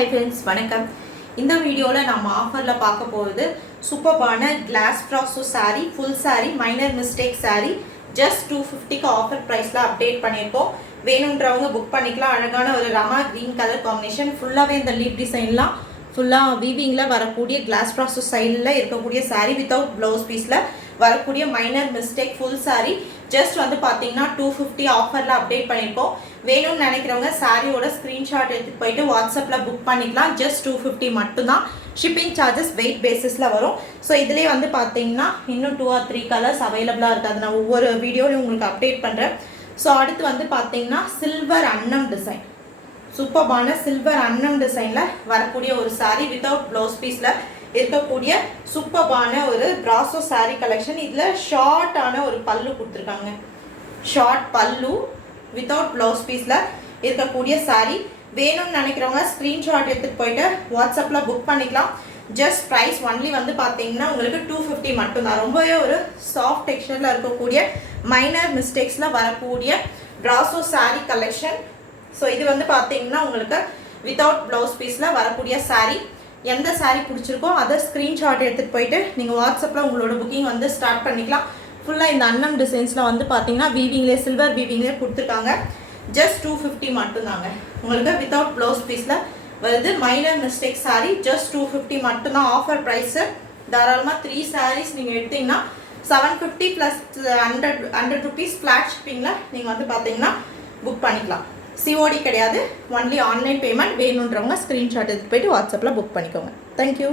Hi friends, வணக்கம். இந்த வீடியோல நம்ம ஆஃபர்ல பார்க்க போறது சூப்பரான class ப்ராசோ saree, full saree, minor mistake saree just 250 க்கு ஆஃபர் பிரைஸ்ல அப்டேட் பண்ணிருக்கோம். வேணும்ன்றவங்க புக் பண்ணிக்கலாம். அழகான ஒரு ரமா green கலர் காம்பினேஷன் ஃபுல்லாவே இந்த லீப் டிசைன்லாம் ஃபுல்லா வீவிங்ல வரக்கூடிய கிளாஸ் ப்ராசோ ஸ்டைல்ல இருக்கக்கூடிய saree without blouse pieceல வரக்கூடிய minor mistake full saree just வந்து பாத்தீங்கன்னா 250 ஆஃபர்ல அப்டேட் பண்ணிருக்கோம். வேணும்னு நினைக்கிறவங்க சாரியோட ஸ்கிரீன்ஷாட் எடுத்துட்டு போயிட்டு வாட்ஸ்அப்ல புக் பண்ணிக்கலாம். ஜஸ்ட் 250 மட்டும்தான். ஷிப்பிங் சார்ஜஸ் வெயிட் பேசிஸ்ல வரும். ஸோ இதுலேயே வந்து பார்த்தீங்கன்னா இன்னும் 2 or 3 கலர்ஸ் அவைலபிளாக இருக்குது. அது நான் ஒவ்வொரு வீடியோலையும் உங்களுக்கு அப்டேட் பண்ணுறேன். ஸோ அடுத்து வந்து பார்த்தீங்கன்னா சில்வர் அன்னம் டிசைன், சூப்பர்பான சில்வர் அன்னம் டிசைனில் வரக்கூடிய ஒரு சாரீ வித்தவுட் ப்ளவுஸ் பீஸில் இருக்கக்கூடிய சூப்பர்பான ஒரு பிராசோ சாரீ கலெக்ஷன். இதில் ஷார்ட்டான ஒரு பல்லு கொடுத்துருக்காங்க. ஷார்ட் பல்லு வித்தவுட் ப்ளவுஸ் பீஸில் இருக்கக்கூடிய சாரீ. வேணும்னு நினைக்கிறவங்க ஸ்க்ரீன்ஷாட் எடுத்துகிட்டு போயிட்டு வாட்ஸ்அப்பில் புக் பண்ணிக்கலாம். ஜஸ்ட் ப்ரைஸ் ஒன்லி வந்து பார்த்தீங்கன்னா உங்களுக்கு 250 மட்டும்தான். ரொம்பவே ஒரு சாஃப்ட் டெக்ஸ்சரில் இருக்கக்கூடிய மைனர் மிஸ்டேக்ஸில் வரக்கூடிய பிராசோ சாரீ கலெக்ஷன். ஸோ இது வந்து பார்த்தீங்கன்னா உங்களுக்கு வித்தவுட் ப்ளவுஸ் பீஸில் வரக்கூடிய சாரீ. எந்த சாரீ பிடிச்சிருக்கோ அதை ஸ்க்ரீன்ஷாட் எடுத்துகிட்டு போயிட்டு நீங்கள் வாட்ஸ்அப்பில் உங்களோட புக்கிங் வந்து ஸ்டார்ட் பண்ணிக்கலாம். ஃபுல்லாக இந்த அன்னம் டிசைன்ஸில் வந்து பார்த்தீங்கன்னா வீவிங்லேயே சில்வர் வீவிங்லேயே கொடுத்துருக்காங்க. ஜஸ்ட் 250 மட்டும்தாங்க. உங்களுக்கு வித்தவுட் ப்ளவுஸ் பீஸில் வருது மைனர் மிஸ்டேக் சாரீ. ஜஸ்ட் 250 மட்டும்தான் ஆஃபர் ப்ரைஸு. தாராளமாக 3 சாரீஸ் நீங்கள் எடுத்திங்கன்னா 750 ப்ளஸ் 100 ருபீஸ் ஃப்ளாட் ஷிப்பிங்கில் நீங்கள் வந்து பார்த்தீங்கன்னா புக் பண்ணிக்கலாம். சிஓடி கிடையாது, ஒன்லி ஆன்லைன் பேமெண்ட். வேணுன்றவங்க ஸ்க்ரீன்ஷாட் எடுத்து போய்ட்டு வாட்ஸ்அப்பில் புக் பண்ணிக்கோங்க. தேங்க்யூ.